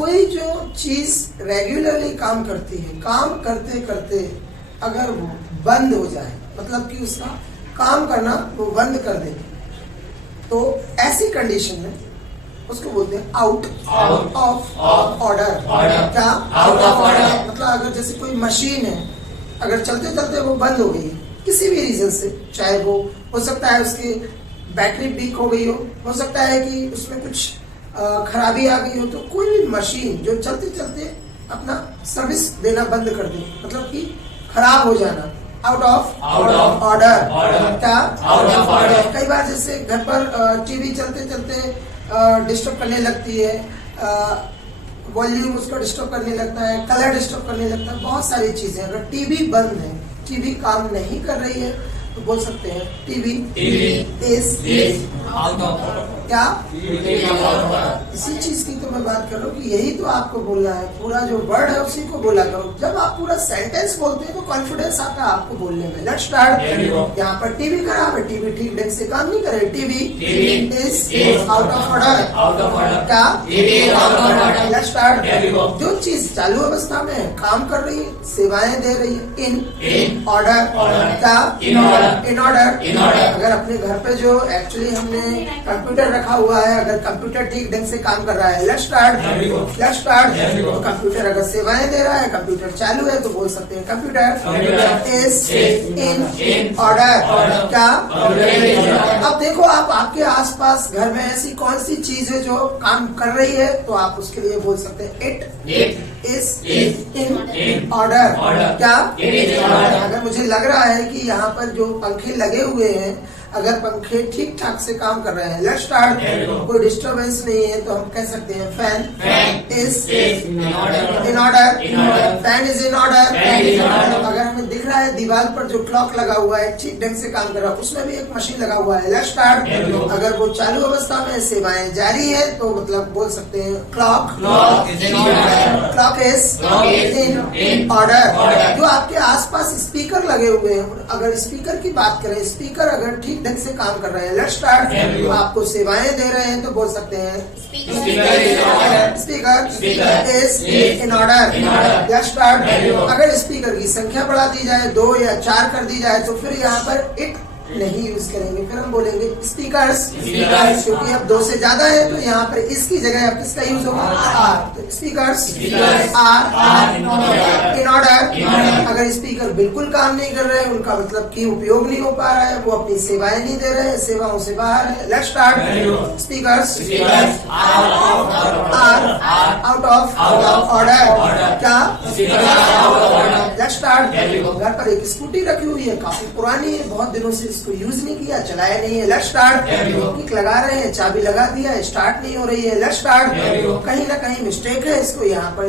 कोई जो चीज रेगुलरली काम करती है, काम करते करते अगर वो बंद हो जाए, मतलब कि उसका काम करना वो बंद कर दे, तो ऐसी कंडीशन में उसको बोलते हैं आउट ऑफ ऑर्डर। क्या? आउट ऑफ ऑर्डर मतलब अगर जैसे कोई मशीन है, अगर चलते चलते वो बंद हो गई है किसी भी रीजन से, चाहे वो हो सकता है उसकी बैटरी वीक हो गई हो सकता है कि उसमें कुछ खराबी आ गई हो, तो कोई भी मशीन जो चलते चलते अपना सर्विस देना बंद कर दे, मतलब कि खराब हो जाना, आउट ऑफ ऑर्डर। क्या? Out of order. कई बार जैसे घर पर टीवी चलते चलते डिस्टर्ब करने लगती है, वॉल्यूम उसको डिस्टर्ब करने लगता है, कलर डिस्टर्ब करने लगता है, बहुत सारी चीजें। अगर टीवी बंद है, टीवी काम नहीं कर रही है, तो बोल सकते हैं TV is out of order. क्या? इसी चीज की तो मैं बात कर रहा हूँ कि यही तो आपको बोलना है, पूरा जो वर्ड है उसी को बोला करो। जब आप पूरा सेंटेंस बोलते हैं तो कॉन्फिडेंस आता है आपको बोलने में। Let's start. यहाँ पर टीवी खराब है, टीवी ठीक ढंग से काम नहीं करे, TV is out of order. क्या? Let's start. जो चीज चालू अवस्था में है, काम कर रही है, सेवाएं दे रही है, इन ऑर्डर। क्या? In order. अगर अपने घर पे जो एक्चुअली हमने कंप्यूटर रखा हुआ है, अगर कंप्यूटर ठीक ढंग से काम कर रहा है, लेट्स स्टार्ट। तो कंप्यूटर अगर सेवाएं दे रहा है, कंप्यूटर चालू है, तो बोल सकते हैं कंप्यूटर इज इन ऑर्डर। क्या? अब देखो आप आपके आसपास घर में ऐसी कौन सी चीज है जो काम कर रही है, तो आप उसके लिए बोल सकते हैं इट इज इन ऑर्डर। क्या? अगर मुझे लग रहा है कि यहाँ पर जो पंखे लगे हुए हैं, अगर पंखे ठीक ठाक से काम कर रहे हैं, लेट्स स्टार्ट, कोई डिस्टरबेंस नहीं है, तो हम कह सकते हैं fan is in order. Fan is in order. अगर हमें दिख रहा है दीवार पर जो क्लॉक लगा हुआ है ठीक ढंग से काम कर रहा है, उसमें भी एक मशीन लगा हुआ है, लेट्स स्टार्ट। अगर वो चालू अवस्था में सेवाएं जारी है, तो मतलब बोल सकते हैं क्लॉक इज इन ऑर्डर। जो आपके आसपास स्पीकर लगे हुए हैं, अगर स्पीकर की बात करें, स्पीकर अगर ठीक ढंग से काम कर रहे हैं, लेट्स स्टार्ट, आपको सेवाएं दे रहे हैं, तो बोल सकते हैं speaker is in order. Let's start. अगर स्पीकर की संख्या बढ़ा दी जाए, 2 या 4 कर दी जाए, तो फिर यहाँ पर इट नहीं यूज करेंगे, फिर हम बोलेंगे स्पीकर्स। क्योंकि अब 2 से ज्यादा है, तो यहाँ पर इसकी जगह अब किसका यूज होगा? आर। तो स्पीकर्स आर इन ऑर्डर। अगर स्पीकर बिल्कुल काम नहीं कर रहे हैं, उनका मतलब कि उपयोग नहीं हो पा रहा है, वो अपनी सेवाएं नहीं दे रहे हैं, सेवाओं से बाहर है, let's start. Speakers are out of order. क्या? Let's start. घर पर एक स्कूटी रखी हुई है, काफी पुरानी है, बहुत दिनों से इसको यूज नहीं किया, चलाया नहीं है, लेट्स स्टार्ट। किक लगा रहे हैं, चाबी लगा दिया है, स्टार्ट नहीं हो रही है, लेट्स स्टार्ट। कहीं ना कहीं मिस्टेक है, इसको यहाँ पर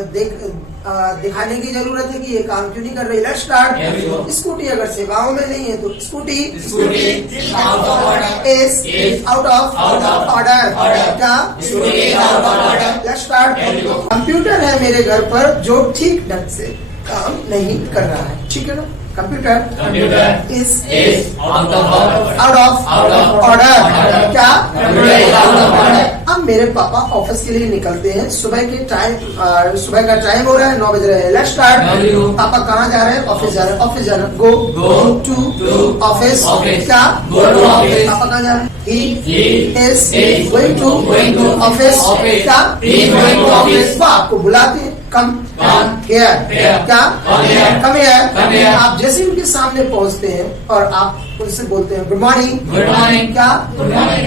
दिखाने की जरूरत है कि ये काम क्यों नहीं कर रही, लेट्स स्टार्ट। स्कूटी अगर सेवाओं में नहीं है, तो scooty is out of order. क्या? Let's start. कंप्यूटर है मेरे घर पर जो ठीक ढंग से काम नहीं कर रहा है, ठीक है ना? Computer is out of order. क्या? अब मेरे पापा ऑफिस के लिए निकलते हैं, सुबह का टाइम हो रहा है, 9 बज रहे हैं, लेट्स स्टार्ट। पापा कहाँ जा रहे हैं? ऑफिस जा रहे हैं। ऑफिस जाना, गो टू ऑफिस। क्या? पापा कहाँ जा रहे हैं? He is going to office। क्या? वो आपको बुलाते हैं, कम हियर। क्या? Come here. आप जैसे उनके सामने पहुंचते हैं और आप उनसे बोलते हैं गुड मॉर्निंग। क्या?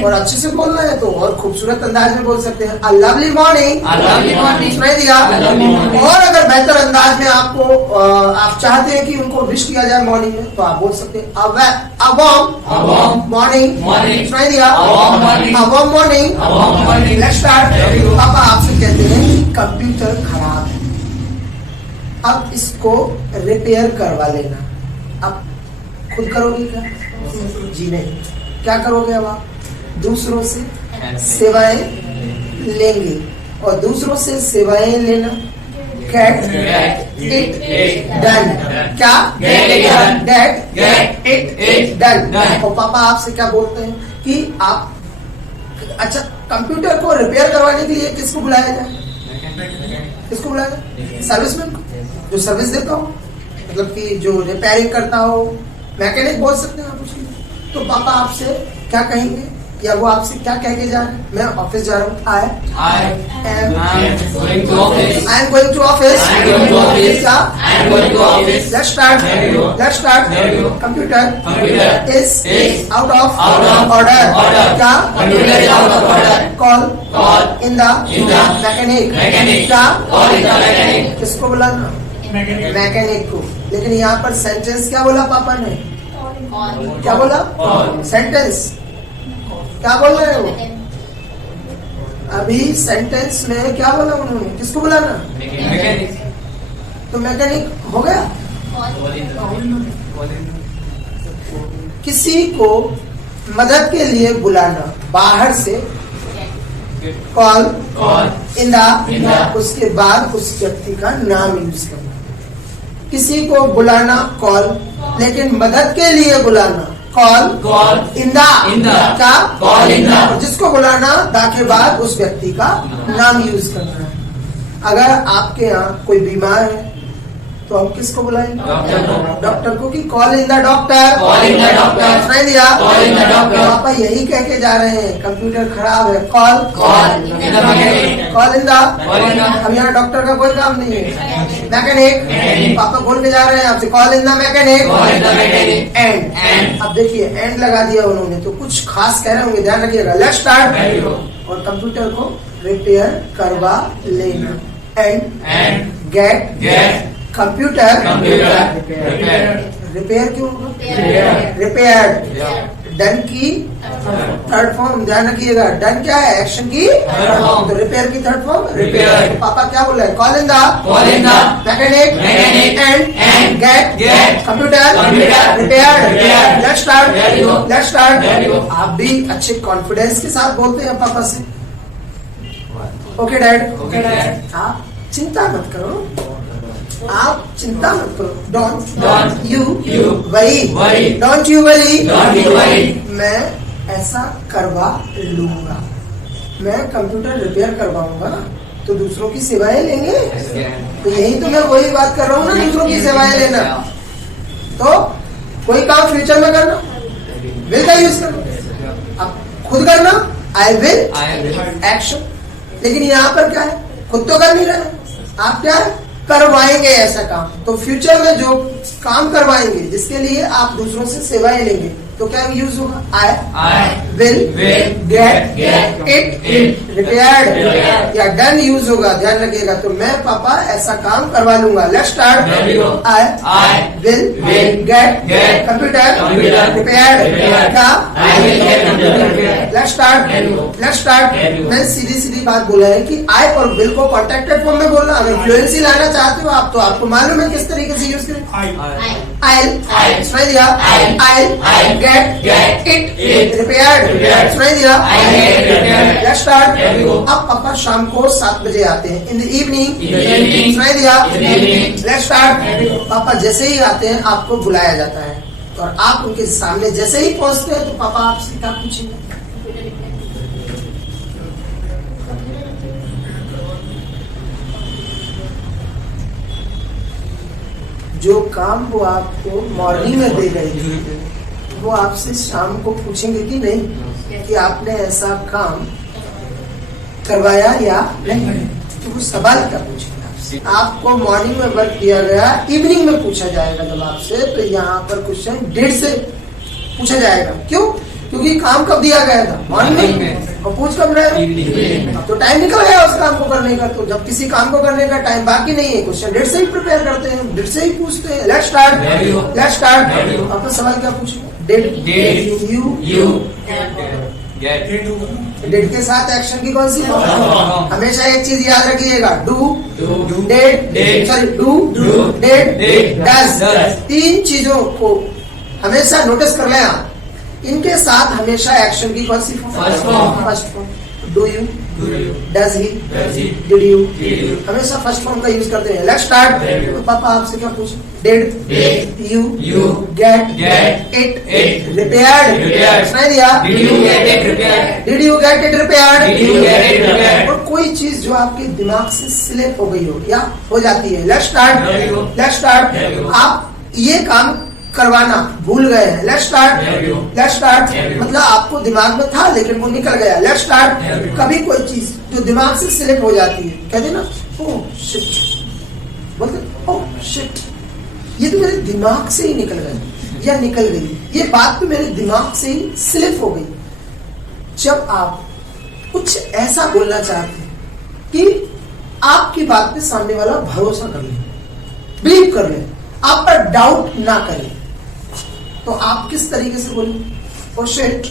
और अच्छे से बोलना है तो और खूबसूरत अंदाज में बोल सकते हैं लवली मॉर्निंग। सुनाई दिया? और अगर बेहतर अंदाज में आपको आप चाहते हैं कि उनको विश किया जाए मॉर्निंग में, तो आप बोल सकते हैं अ वार्म मॉर्निंग। सुनाई दिया? A warm morning. Let's start. पापा आपसे कहते हैं कंप्यूटर खराब है, अब इसको रिपेयर करवा लेना। अब खुद करोगे क्या? जी नहीं। क्या करोगे? अब आप दूसरों से सेवाएं लेंगे, और दूसरों से सेवाएं लेना, गेट इट डन। क्या? Get it done. और पापा आपसे क्या बोलते हैं कि आप अच्छा कंप्यूटर को रिपेयर करवाने के लिए किसको बुलाया जाए? किसको बुलाएगा? सर्विसमैन को, जो सर्विस देता हो, मतलब कि जो रिपेयरिंग करता हो, मैकेनिक बोल सकते हैं आप उसको। तो पापा आपसे क्या कहेंगे, या वो आपसे क्या कह के जा रहे हैं? मैं ऑफिस जा रहा हूँ। I am going to office. I am going to office. क्या? I am going to office. Let's start. Let's start. Computer is out of order. क्या? Computer is out of order. Call in the mechanic. क्या? Call in the mechanic. किसको बुलाना? Mechanic को। लेकिन यहाँ पर sentence क्या बोला पापा ने? क्या बोला? सेंटेंस क्या बोल रहे हो? अभी सेंटेंस में क्या बोला उन्होंने? किसको बुलाना? मैकेनिक। तो मैकेनिक हो गया। किसी को मदद के लिए बुलाना, बाहर से कॉल इन द, उसके बाद उस व्यक्ति का नाम यूज करना। किसी को बुलाना कॉल, लेकिन मदद के लिए बुलाना कॉल इन द, क्या? Call in the. और जिसको बुलाना दा के बाद उस व्यक्ति का नाम यूज करना है। अगर आपके यहाँ कोई बीमार है तो हम किसको बुलाएंगे? डॉक्टर को। कि कॉल इन द डॉक्टर। सुनाई दिया? पापा यही कह के जा रहे हैं कंप्यूटर खराब है, कॉल इन द। अब यहाँ डॉक्टर का कोई काम नहीं है। मैकेनिक, पापा बोल के जा रहे हैं आपसे call in the mechanic. And, अब देखिए एंड लगा दिया उन्होंने, तो कुछ खास कह रहे होंगे, ध्यान रखिएगा। Let's start. और कंप्यूटर को रिपेयर करवा लेना। एंड गेट कंप्यूटर रिपेयर क्यों होगा? रिपेयर्ड। डन की थर्ड फॉर्म, ध्यान रखिएगा। डन क्या है? एक्शन की थर्ड फॉर्म। तो रिपेयर की थर्ड फॉर्म रिपेयर्ड। पापा क्या बोल रहे हैं? Call in the mechanic and get computer repaired. Let's start. आप भी अच्छे कॉन्फिडेंस के साथ बोलते हैं पापा से। Okay dad. आप चिंता मत करो, आप चिंता मत करो। Don't you worry. Don't you worry. मैं ऐसा करवा लूंगा। मैं कंप्यूटर रिपेयर करवाऊंगा तो दूसरों की सेवाएं लेंगे। तो यही तो मैं वही बात कर रहा हूँ ना, दूसरों की सेवाएं लेना। तो कोई काम फ्यूचर में करना, विल का यूज करना। अब खुद करना, आई विल एक्शन। लेकिन यहाँ पर क्या है? खुद तो कर नहीं रहे, आप क्या है? करवाएंगे ऐसा काम। तो फ्यूचर में जो काम करवाएंगे जिसके लिए आप दूसरों से सेवाएं लेंगे, तो क्या यूज होगा? आई विल गेट इट रिपेयर्ड या डन यूज होगा, ध्यान रखिएगा। तो मैं पापा ऐसा काम करवा लूंगा। Let's start. I will get computer repaired. क्या? Let's start. मैं सीधी बात बोला है कि आई और विल को कॉन्टेक्टेड फॉर्म में बोलना। अगर फ्लुएंसी लाना चाहते हो आप, तो आपको मालूम है किस तरीके से यूज करें। आई सुनाई दिया? I get it repaired. सुनाई दिया? Let's start. अब पापा शाम को 7 बजे आते हैं, इन द इवनिंग। सुनाई दिया? Let's start. पापा जैसे ही आते हैं आपको बुलाया जाता है, और आप उनके सामने जैसे ही पहुंचते हैं तो पापा आपसे क्या पूछेंगे? जो काम वो आपको मॉर्निंग में दे रही थी, वो आपसे शाम को पूछेंगे कि नहीं कि आपने ऐसा काम करवाया या नहीं। तो वो सवाल क्या पूछेंगे आपसे? आपको मॉर्निंग में वर्क किया गया, इवनिंग में पूछा जाएगा जब आपसे, तो यहाँ पर क्वेश्चन डेट से पूछा जाएगा। क्यों? क्योंकि काम कब दिया गया था? मॉर्निंग में। और पूछ कब रहे? अब तो टाइम निकल गया उस काम को करने का। तो जब किसी काम को करने का टाइम बाकी नहीं है, क्वेश्चन डेट से ही प्रिपेयर करते हैं, डेट से ही पूछते हैं। Let's start. आपका सवाल क्या पूछेंगे? डेट। यू डेट के साथ एक्शन की कौन सी फॉर्म? हमेशा एक चीज याद रखिएगा, डू डेट डज। 3 चीजों को हमेशा नोटिस कर लें आप। इनके साथ हमेशा एक्शन की कौन सी form? First form. Do you does he, did you, हमेशा फर्स्ट फॉर्म का यूज करते हैं। Let's start. तो पापा आपसे क्या पूछे? Did you get it repaired? सुनाई दिया? Did you get it repaired? और कोई चीज जो आपके दिमाग से स्लिप हो गई हो या हो जाती है। Let's start. आप ये काम करवाना भूल गए हैं। लेट्स स्टार्ट मतलब आपको दिमाग में था लेकिन वो निकल गया। Let's start. कभी कोई चीज जो दिमाग से स्लिप हो जाती है, कहते ना ओह शिट, बोलते ओह शिट, ये तो मेरे दिमाग से ही निकल गया या निकल गई, ये बात तो मेरे दिमाग से ही स्लिप हो गई। जब आप कुछ ऐसा बोलना चाहते हैं कि आपकी बात पे सामने वाला भरोसा कर ले, बिलीव कर ले, आप पर डाउट ना करे, तो आप किस तरीके से बोले? Oh shit,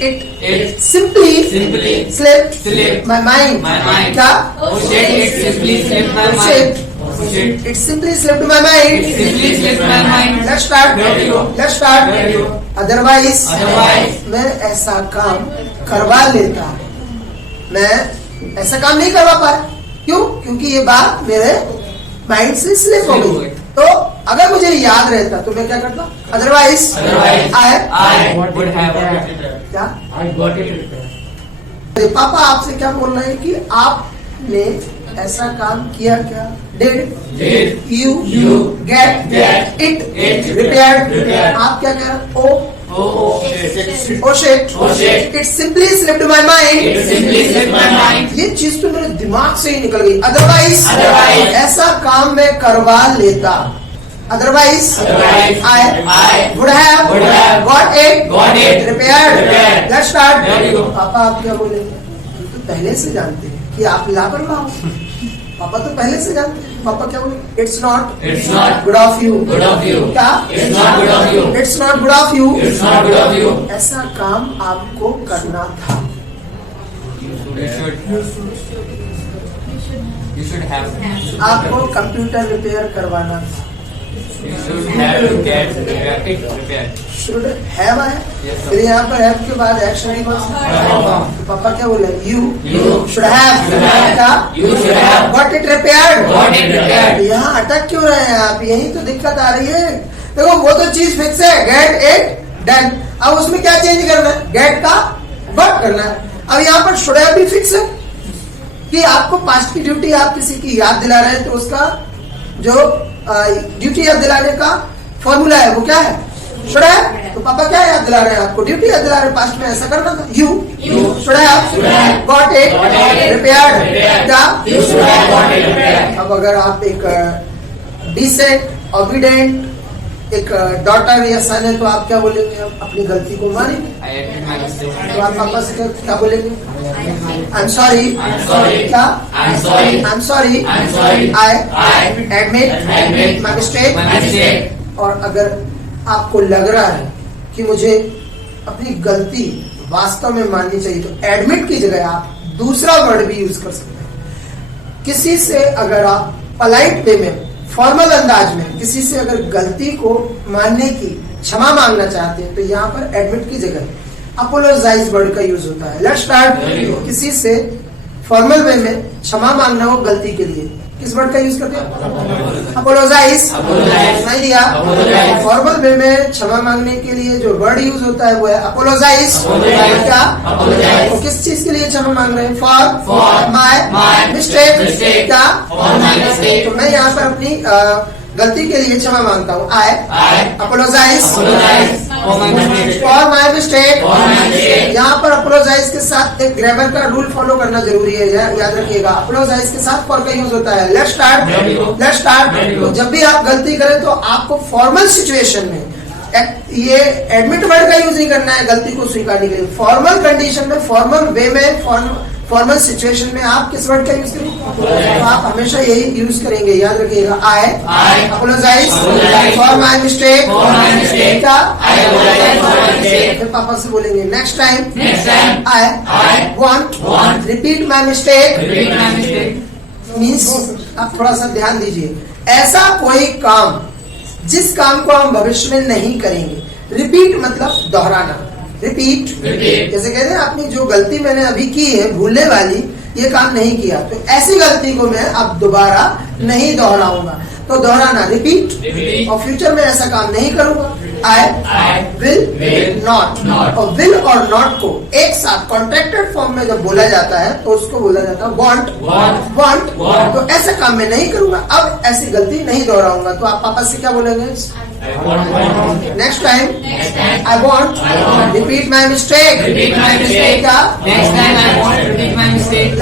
it simply slipped my mind. क्या? Oh shit, it simply slipped my mind. It simply slipped my mind. Let's start. Otherwise, मैं ऐसा काम करवा लेता, मैं ऐसा काम नहीं करवा पाया। क्यों? क्योंकि ये बात मेरे माइंड से स्लिप हो गई। तो अगर मुझे याद रहता तो मैं क्या करता? अदरवाइज आई would have क्या? I got it. पापा आपसे क्या बोल रहे हैं कि आपने ऐसा काम किया क्या? Did you get it repaired? आप क्या कह रहे हैं? Oh shit, it simply slipped my mind. ये चीज तो मेरे दिमाग से ही निकल गई। अदरवाइज ऐसा काम मैं करवा लेता। Otherwise I would have got it repaired. Let's start. पापा आप क्या बोलेंगे? तो पहले से जानते हैं कि आप लापरवाह हो। पापा तो पहले से जानते हैं। पापा क्या बोले? It's not good of you. क्या? It's not good of you. It's not good of you. It's not good of you. ऐसा काम आपको करना था। You should have. आपको कंप्यूटर रिपेयर करवाना था। You should have to get it repaired. Should have है, Yes, sir. फिर यहाँ पर हैव के बाद एक्शन ही बस। तो पापा क्या बोले? यू शुड हैव क्या? You should have got it repaired. got it repaired. यहाँ अटक क्यों रहे हैं आप? यही तो दिक्कत आ रही है। देखो वो तो चीज फिक्स है, गेट इट डन। अब उसमें क्या चेंज करना है? गेट का वर्क करना है। अब यहाँ पर शुड हैव भी फिक्स है कि आपको पास्ट की ड्यूटी आप किसी की याद दिला रहे हैं, तो उसका जो ड्यूटी याद दिलाने का फॉर्मूला है वो क्या है? Should have. तो पापा क्या याद दिला रहे हैं आपको? ड्यूटी याद दिला रहे हैं, पास्ट में ऐसा करना था। You should have got it repaired. क्या? You should have got it repaired. अब अगर आप एक डिसेंट ऑबिडेंट एक डॉटर या सन है तो आप क्या बोलेंगे? आप अपनी गलती को मानेंगे। I admit my mistake. तो आप पापा से क्या बोलेंगे? I am sorry. I'm sorry. क्या? I'm sorry. I am sorry. I'm sorry. I admit admit my mistake. my mistake. और अगर आपको लग रहा है कि मुझे अपनी गलती वास्तव में माननी चाहिए तो एडमिट की जगह आप दूसरा वर्ड भी यूज कर सकते हैं। किसी से अगर आप पोलाइट वे में, फॉर्मल अंदाज में किसी से अगर गलती को मानने की, क्षमा मांगना चाहते हैं तो यहाँ पर एडमिट की जगह अपोलोजाइज वर्ड का यूज होता है। Let's start. किसी से फॉर्मल वे में क्षमा मांगना हो गलती के लिए, किस वर्ड का यूज करते हैं? अपोलोजाइज। सुनाई दिया? फॉर्मल वे में क्षमा मांगने के लिए जो वर्ड यूज होता है वो है अपोलोजाइज। क्या? तो किस चीज के लिए क्षमा मांग रहे हैं? For my mistake. क्या? तो मैं यहाँ पर अपनी गलती के लिए क्षमा मांगता हूँ। आई अपोलोजाइज फॉर माय मिस्टेक। यहाँ पर अपोलोजाइज के साथ एक ग्रामर का रूल फॉलो करना जरूरी है, याद रखिएगा। अपोलोजाइज के साथ फॉर का यूज होता है। Let's start. तो जब भी आप गलती करें तो आपको फॉर्मल सिचुएशन में ये एडमिट वर्ड का यूज नहीं करना है गलती को स्वीकारने के लिए। फॉर्मल कंडीशन में, फॉर्मल वे में, फॉर्मल सिचुएशन में आप किस वर्ड का यूज करेंगे? तो आप हमेशा यही यूज करेंगे, याद रखिएगा। आई अपोलोजाइज फॉर माय मिस्टेक। क्या? फिर पापा से बोलेंगे next time I want repeat my mistake. Means आप थोड़ा सा ध्यान दीजिए, ऐसा कोई काम जिस काम को हम भविष्य में नहीं करेंगे। रिपीट मतलब दोहराना। रिपीट। Repeat. जैसे कहते हैं अपनी जो गलती मैंने अभी की है भूलने वाली, ये काम नहीं किया, तो ऐसी गलती को मैं अब दोबारा नहीं दोहराऊंगा। तो दोहराना रिपीट, Repeat. और फ्यूचर में ऐसा काम नहीं करूंगा। आई I will will not. not. और विल और नॉट को एक साथ कॉन्ट्रैक्टेड फॉर्म में जब बोला जाता है तो उसको बोला जाता है वांट। Want. Want, Want. तो ऐसा काम मैं नहीं करूंगा, अब ऐसी गलती नहीं दोहराऊंगा। तो आप पापा से क्या बोलेंगे? I want. Next time Next time. I want I want. Repeat my mistake. Repeat my mistake. क्या Next time I won't repeat my mistake.